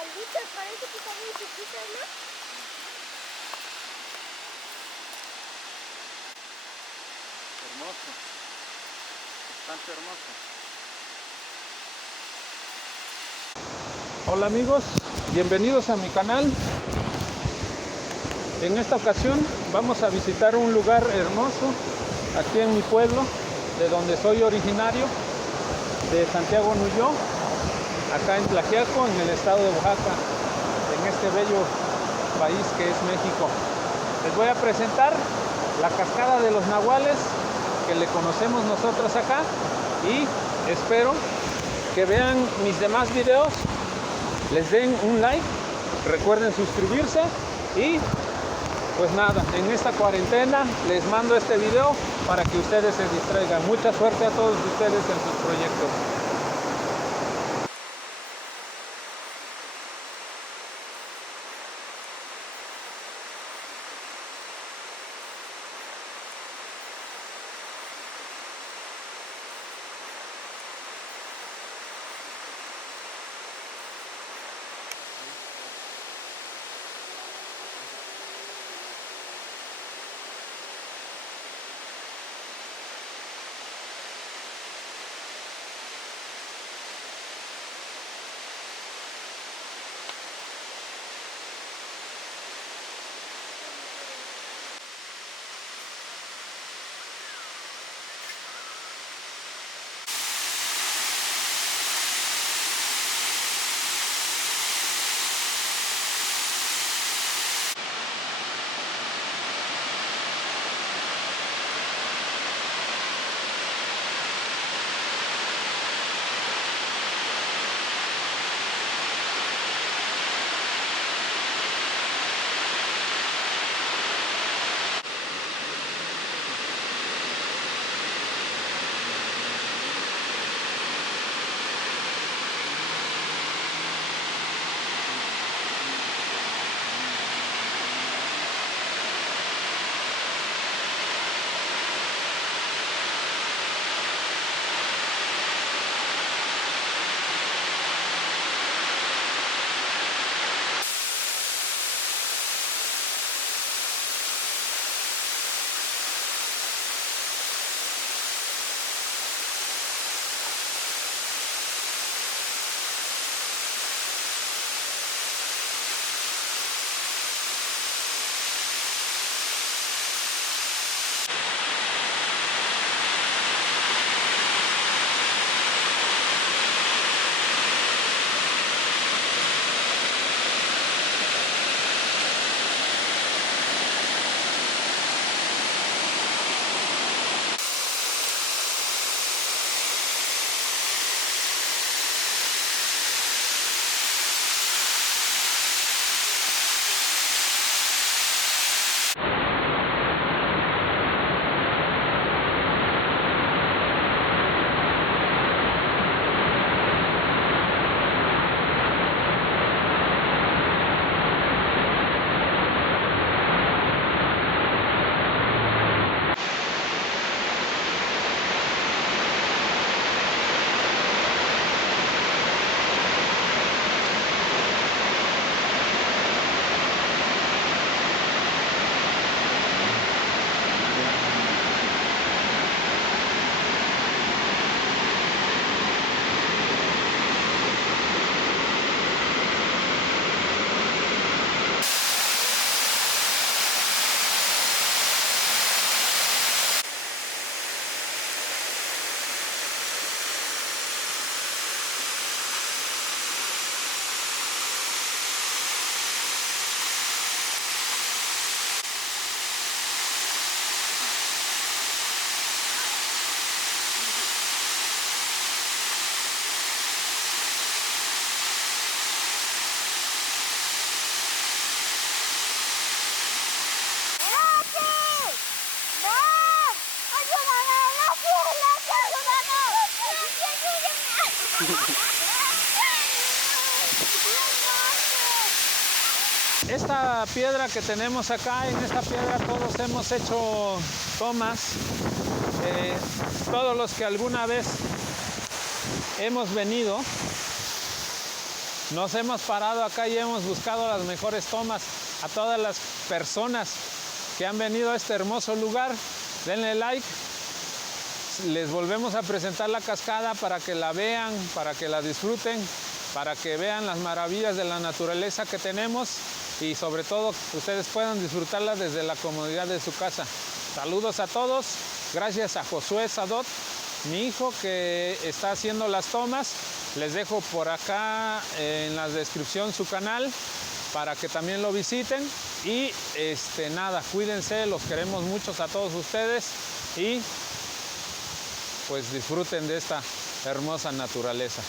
Lucha, parece que está muy chiquita, ¿no? Hermoso, bastante hermoso. Hola amigos, bienvenidos a mi canal. En esta ocasión vamos a visitar un lugar hermoso aquí en mi pueblo, de donde soy originario, de Santiago Nuyó, acá en Tlaxiaco, en el estado de Oaxaca, en este bello país que es México. Les voy a presentar la cascada de los Nahuales, que le conocemos nosotros acá, y espero que vean mis demás videos, les den un like, recuerden suscribirse y pues nada, en esta cuarentena les mando este video para que ustedes se distraigan. Mucha suerte a todos ustedes en sus proyectos. Esta piedra que tenemos acá, en esta piedra todos hemos hecho tomas, todos los que alguna vez hemos venido Nos hemos parado acá y hemos buscado las mejores tomas. A todas las personas que han venido a este hermoso lugar, denle like. Les volvemos a presentar la cascada para que la vean, para que la disfruten, para que vean las maravillas de la naturaleza que tenemos y sobre todo ustedes puedan disfrutarla desde la comodidad de su casa. Saludos a todos, gracias a Josué Sadot, mi hijo que está haciendo las tomas. Les dejo por acá en la descripción su canal para que también lo visiten y nada, cuídense, los queremos muchos a todos ustedes y pues disfruten de esta hermosa naturaleza.